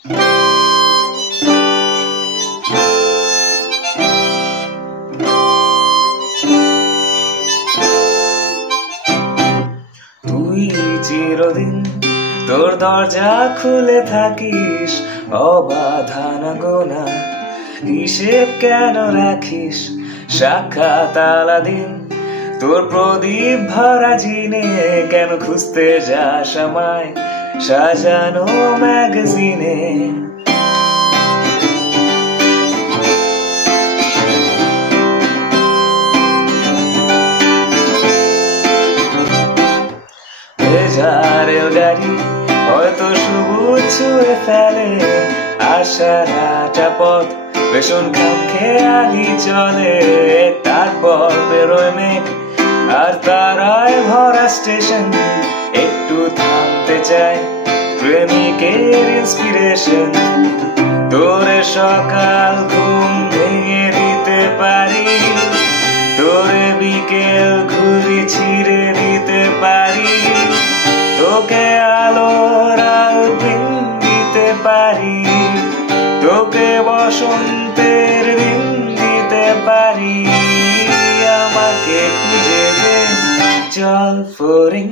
তুই চিরদিন তোর দরজা খুলে থাকিস, অবাধা না গোনা হিসেব কেন রাখিস, সাক্ষাৎ আলাদিন তোর প্রদীপ ভরা জিনে কেন খুঁজতে যাস আমায় সাজানো ম্যাগাজিনে। ভেজা রেলগাড়ি হয়তো সবুজ ছুঁয়ে ফেলে, আশারাটা পথ ভীষণ খামখেয়ালি চলে। তারপর বেরোয় মেঘ আর তারায় ভরা স্টেশন, একটু থামতে চাই প্রেমিকের ইন্সপিরেশন। তোরে সকাল ঘুম ভেঙে দিতে পারি, তোরে বিকেল ঘুরি ছিঁড়ে দিতে পারি, তোকে আলোর আলপিন দিতে পারি, তোকে বসন্তের দিন দিতে পারি। আমাকে খুঁজে দে জল ফরিং।